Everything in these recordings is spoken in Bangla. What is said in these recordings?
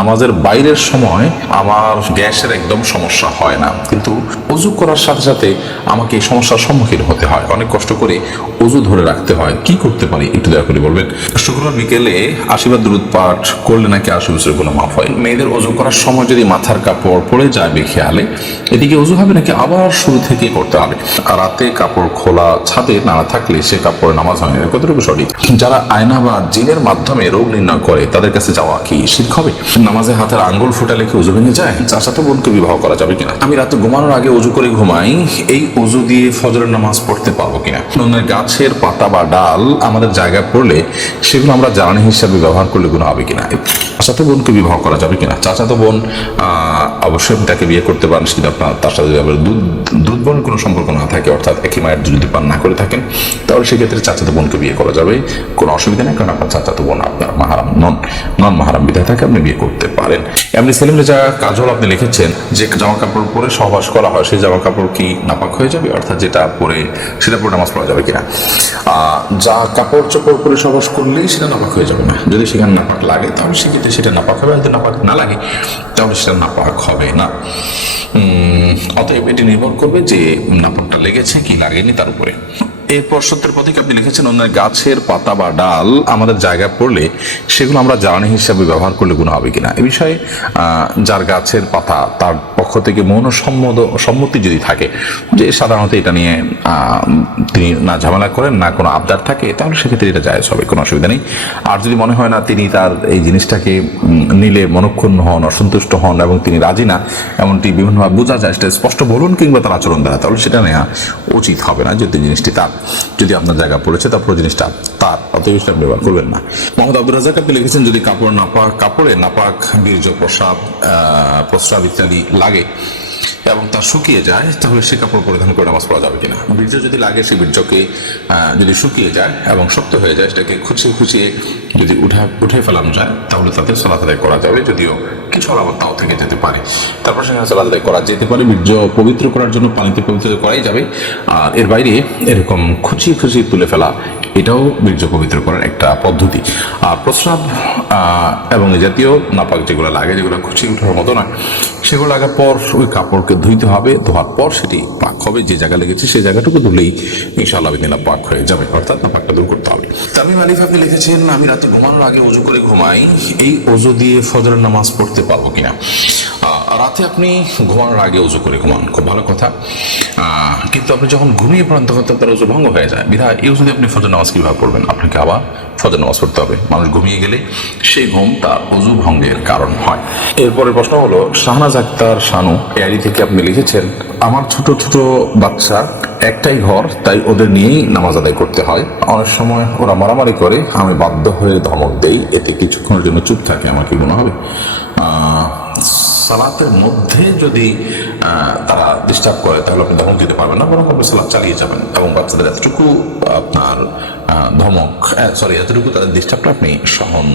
নামাজের বাইরের সময় আমার গ্যাসের একদম সমস্যা হয় না, কিন্তু অজু করার সাথে সাথে আমাকে এই সমস্যার সম্মুখীন হতে হয়, অনেক কষ্ট করে অজু ধরে রাখতে হয়। কি করতে পারি একটু দয়া করে বলবেন। শুক্রবার বিকেলে আশীর্বাদ দুরূদ পাঠ করলে নাকি 80 বছরের গুনাহ মাফ হয়। মেয়েদের অজু করার সময় যদি মাথার কাপড় পড়ে যায় বেখেয়ালে, এদিকে অজু হবে নাকি আবার শুরু থেকে করতে হবে? রাতে কাপড় খোলা ছাদে না থাকলে সে কাপড়ে নামাজ হয় না, কতটুকু সঠিক? যারা আয়না বা জিনের মাধ্যমে রোগ নির্ণয় করে তাদের কাছে যাওয়া কি শিরক হবে? নামাজে হাতের আঙ্গুল ফুটালে কি অজু ভেঙে যায়? চাচাতো বোনকে বিবাহ করা যাবে কিনা? আমি রাতে ঘুমানোর আগে অজু করে ঘুমাই, এই অজু দিয়ে ফজরের নামাজ পড়তে পারবো কিনা? গাছের পাতা বা ডাল আমাদের জায়গায় পড়লে সেগুলো আমরা জ্বালানি হিসাবে ব্যবহার করলে গুনাহ হবে কিনা? চাচাতো বোনকে বিবাহ করা যাবে কিনা? চাচাতো বোন অবশ্যই আপনি তাকে বিয়ে করতে পারেন, সেটা আপনার তার সাথে দুধ বোনের কোনো সম্পর্ক না থাকে, অর্থাৎ একই মায়ের দুধ যদি পান না করে থাকেন, তাহলে সেক্ষেত্রে চাচাতো বোনকে বিয়ে করা যাবে, কোনো অসুবিধা নেই, কারণ আপনার চাচাতো বোন আপনার মাহারাম নন মাহারাম বিধায় থাকে আপনি বিয়ে করতে পারেন। এমনি সেলিম রেজা কাজল আপনি লিখেছেন যে জামা কাপড় পরে সহবাস করা হয়, সেই জামা কাপড় কি নাপাক হয়ে যাবে? অর্থাৎ যেটা পরে সেটা পরে নামাজ পড়া যাবে কিনা? যা কাপড় চোপড় পরে সহবাস করলেই সেটা নাপাক হয়ে যাবে না। যদি সেখানে নাপাক লাগে তাহলে সেক্ষেত্রে সেটা নাপাক হবে, যদি নাপাক না লাগে তাহলে সেটা নাপাক হবে না। অতএব এটি নির্ভর করবে যে নাপাকটা লেগেছে কি লাগেনি তার উপরে। এরপর সত্যের প্রতীক আপনি লিখেছেন অন্যের গাছের পাতা বা ডাল আমাদের জায়গায় পড়লে সেগুলো আমরা জ্বালানি হিসাবে ব্যবহার করলে গুনাহ হবে কিনা? এ বিষয়ে যার গাছের পাতা তার পক্ষ থেকে মৌন সম্মতি যদি থাকে যে সাধারণত এটা নিয়ে তিনি না ঝামেলা করেন না কোনো আবদার থাকে, তাহলে সেক্ষেত্রে এটা জায়েজ হবে, কোনো অসুবিধা নেই। আর যদি মনে হয় না তিনি তার এই জিনিসটাকে নিলে মনক্ষুণ্ণ হন, অসন্তুষ্ট হন এবং তিনি রাজি না, এমনটি বিভিন্নভাবে বোঝা যায়, সেটা স্পষ্ট বলুন কিংবা তার আচরণ দ্বারা, তাহলে সেটা নেওয়া উচিত হবে না। যদি জিনিসটি তার, যদি আপনার জায়গা পড়েছে তারপর জিনিসটা তার, অতএব সেটা ব্যবহার করবেন না। মোহাম্মদ আব্দুল রাজাক আপনি লিখেছেন যদি কাপড়ে নাপাক বীর্য প্রস্রাব ইত্যাদি লাগে এবং তা শুকিয়ে যায়, তাহলে সে কাপড় পরিধান করে নামাজ পড়া যাবে কিনা? বীর্য যদি লাগে, সেই বীর্যকে যদি শুকিয়ে যায় এবং শক্ত হয়ে যায়, সেটাকে খুঁচিয়ে যদি উঠে ফেলানো যায়, তাহলে তাতে সালাত আদায় করা যাবে, যদিও কিছু আলামত তাও থেকে যেতে পারে। তারপর সেখানে সালাত আদায় করা যেতে পারে। বীর্য পবিত্র করার জন্য পানিতে পবিত্র করাই যাবে, আর এর বাইরে এরকম খুঁচিয়ে তুলে ফেলা এটাও বীর্য পবিত্র করার একটা পদ্ধতি। আর প্রস্রাব এবং এই জাতীয় নাপাক যেগুলো লাগে, যেগুলো খুঁচিয়ে ওঠার মতো না, সেগুলো লাগার পর ওই কাপড়কে ধুইতে হবে, ধোয়ার পর সেটি পাক হবে, যে জায়গা লেগেছে সেই জায়গাটুকু ধুলেই ইনশাআল্লাহ বিদিনাল্লাহ পাক হয়ে যাবে, অর্থাৎ নাপাকটা দূর করতে হবে। তামিম আলিফ আপনি লিখেছেন আমি রাতে ঘুমানোর আগে অজু করে ঘুমাই, এই অজু দিয়ে ফজরের নামাজ পড়তে পারবো কিনা? রাতে আপনি ঘুমানোর আগে অজু করে ঘুমান, খুব ভালো কথা, কিন্তু আপনি যখন ঘুমিয়ে পড়েন তখন তো আপনার অজু ভঙ্গ হয়ে যায়। বিধায় এই অজু দিয়ে আপনি ফজর নামাজ কিভাবে পড়বেন? আপনাকে আবার ফজর নামাজ পড়তে হবে। মানুষ ঘুমিয়ে গেলে সেই ঘুম তার অজু ভঙ্গের কারণ হয়। এরপরের প্রশ্ন হলো শাহনাজ আক্তার শানু এআইডি থেকে আপনি লিখেছেন আমার ছোট বাচ্চা একটাই ঘর, তাই ওদের নিয়েই নামাজ আদায় করতে হয়। অনেক সময় ওরা মারামারি করে, আমি বাধ্য হয়ে ধমক দেই, এতে কিছুক্ষণের জন্য চুপ থাকে, আমার কি মনে হবে? সালাতের মধ্যে যদি তারা ডিস্টার্ব করে তাহলে আপনি ধমক দিতে পারবেন না, বরং আপনি সালাত চালিয়ে যাবেন এবং বাচ্চাদের এতটুকু আপনার এতটুকু তাদের ডিস্টার্বটা আপনি সহন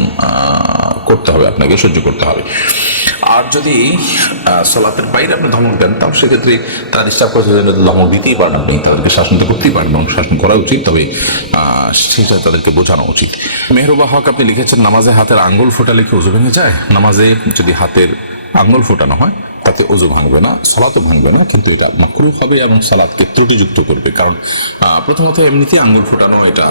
করতে হবে, আপনাকে সহ্য করতে হবে। আর যদি সালাতের বাইরে আপনি ধমক দেন, তাহলে সেক্ষেত্রে তারা ডিস্টার্ব করতে ধমক দিতেই পারেন, আপনি তাদেরকে শাসন করতেই পারেন, শাসন করা উচিত, তবে সেটা তাদেরকে বোঝানো উচিত। মেহরুবা হক আপনি লিখেছেন নামাজে হাতের আঙ্গুল ফোটালে কি ওযু ভেঙে যায়? নামাজে যদি হাতের আঙ্গুল ফোটানো হয় তাতে ওযু ভাঙবে না, সালাতও ভাঙবে না, কিন্তু এটা মাকরুহ হবে এবং সালাতকে ত্রুটিযুক্ত করবে। কারণ প্রথমত এমনিতেই আঙ্গুল ফোটানো এটা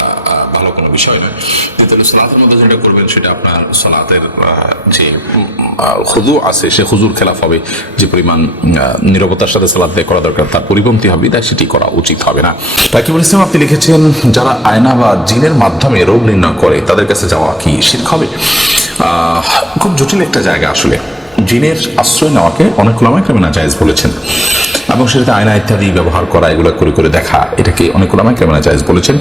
ভালো কোনো বিষয় নয়, কিন্তু সালাতের মধ্যে যেটা করবেন সেটা আপনার সালাতের যে খুদু আছে সে খুজুর খেলাফ হবে, যে পরিমাণ নীরবতার সাথে সালাত আদায় করা দরকার তার পরিপন্থী হবে, তাই সেটি করা উচিত হবে না। রাকিবুল ইসলাম আপনি লিখেছেন যারা আয়না বা জিনের মাধ্যমে রোগ নির্ণয় করে তাদের কাছে যাওয়া কি শিরক হবে? খুব জটিল একটা জায়গা আসলে। জিনের আশ্রয় নেওয়াকে অনেক উলামায়ে কেরাম জায়েজ বলেছেন এবং সেটাতে আয়না ইত্যাদি ব্যবহার করা, এগুলো করে দেখা, এটাকে অনেক উলামায়ে কেরাম জায়েজ বলেছেন।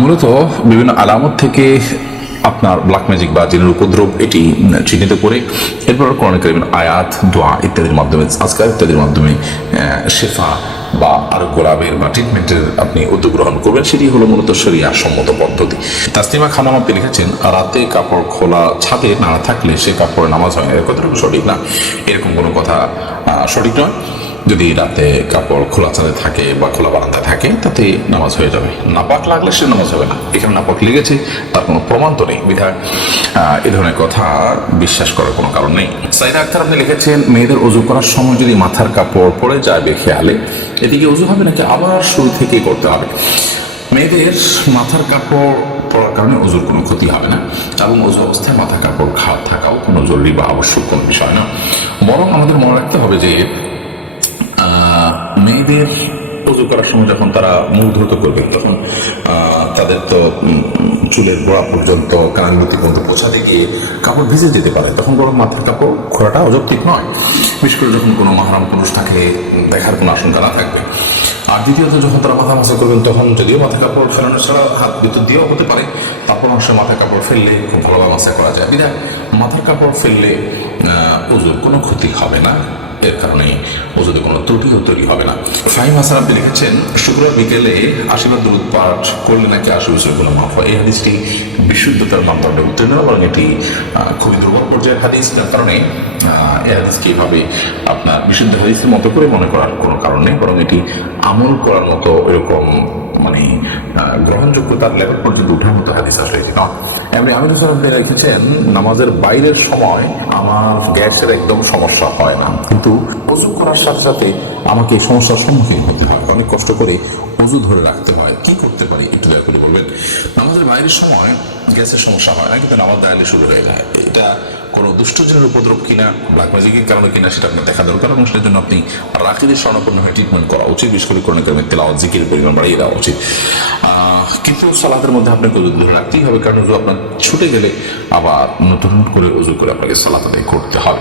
মূলত বিভিন্ন আলামত থেকে আপনার ব্ল্যাক ম্যাজিক বা জিনের উপদ্রব এটি চিহ্নিত করে এরপর কোরআন কারীমের আয়াত, দোয়া ইত্যাদির মাধ্যমে, আজকার ইত্যাদির মাধ্যমে শেফা বা আরোগ্য লাভের বা ট্রিটমেন্টের আপনি উদ্যোগ গ্রহণ করবেন, সেটি হলো মূলত শরিয়া সম্মত পদ্ধতি। তাসলিমা খানম আপনি লিখেছেন রাতে কাপড় খোলা ছাদে না থাকলে সে কাপড়ে নামাজ হয় না, কতটুকু সঠিক? না, এরকম কোনো কথা সঠিক নয়। যদি রাতে কাপড় খোলা চালে থাকে বা খোলা বারান্দায় থাকে তাতে নামাজ হয়ে যাবে। নাপাক লাগলে সে নামাজ হবে না। এখানে নাপাক লেগেছে তার কোনো প্রমাণ তো নেই, বিধায় এ ধরনের কথা বিশ্বাস করার কোনো কারণ নেই। সাইদা আক্তার আপনি লিখেছেন, মেয়েদের অজু করার সময় যদি মাথার কাপড় পড়ে যায় বেখেয়ালে, এদিকে অজু হবে নাকি আবার শুরু থেকেই করতে হবে? মেয়েদের মাথার কাপড় পরার কারণে অজুর কোনো ক্ষতি হবে না, এবং অজু অবস্থায় মাথার কাপড় থাকাও কোনো জরুরি বা আবশ্যক কোনো বিষয় না। বরং আমাদের মনে রাখতে হবে যে মেয়েদের অজু করার সময় যখন তারা মুখ ধৌত করবে তখন তাদের তো চুলের গোড়া পর্যন্ত কানাঙ্গুতি পর্যন্ত পৌঁছাতে গিয়ে কাপড় ভিজে যেতে পারে, তখন বরং মাথার কাপড় খোলাটা অযৌক্তিক নয়, বিশেষ করে যখন কোনো মাহরাম পুরুষ থাকলে দেখার কোনো আশঙ্কা না থাকবে। আর দ্বিতীয়ত যখন তারা মাথা মাসা করবেন তখন যদিও মাথা কাপড় ফেলানো ছাড়া হাত ভিতর দিয়েও হতে পারে, তারপর অংশে মাথা কাপড় ফেললে খুব ভালোভাবে মাসা করা যায়, বিধায় মাথার কাপড় ফেললে অজুর কোনো ক্ষতি হবে না, এর কারণে ওজুতে কোনো ত্রুটিও তৈরি হবে না। ফাহিম হাসান আপনি লিখেছেন, শুক্রবার বিকেলে আশীর্বাদ দুরূদ পাঠ করলে নাকি 80 বছর কোনো মাফ হয়। এই হাদিসটি বিশুদ্ধতার মানদণ্ডে উত্তীর্ণ, বরং এটি খুবই দুর্বল পর্যায়ের হাদিস। তার কারণে এই হাদিসকে এইভাবে আপনার বিশুদ্ধ হাদিসের মতো করে মনে করার কোনো কারণ নেই, বরং এটি আমল করার মতো এরকম মানে গ্রহণযোগ্যতার লেভেল পর্যন্ত উঠার মতো হাদিস আসলে এটি নয়। এমনি আমির হোসেন আপনি লিখেছেন, নামাজের বাইরের সময় আমার গ্যাসের একদম সমস্যা হয় না, কিন্তু অজু করার সাথে সাথে আমাকে এই সমস্যার সম্মুখীন হতে হয়, অনেক কষ্ট করে অজু ধরে রাখতে হয়, কি করতে পারি একটু দয়া করে বলবেন? নামাজের বাইরের সময় গ্যাসের সমস্যা হয় না, কিন্তু নামাজ দাঁড়ালে শুরু হয়ে যায়। এটা কোনো দুষ্টজনের উপদ্রব কিনা, ব্ল্যাক ম্যাজিকের কারণে কিনা সেটা আপনার দেখা দরকার, এবং সেটার জন্য আপনি রাকিদের স্বর্ণপূর্ণ হয়ে ট্রিটমেন্ট করা উচিত, বিশেষ করে কোরআন কারিমের তেলাওয়াত জিকিরের পরিমাণ বাড়িয়ে দেওয়া উচিত। কিন্তু সালাতের মধ্যে আপনাকে অজু ধরে রাখতেই হবে, কারণ অজু আপনার ছুটে গেলে আবার নতুন করে অজু করে আপনাকে সালাত আদায় করতে হবে।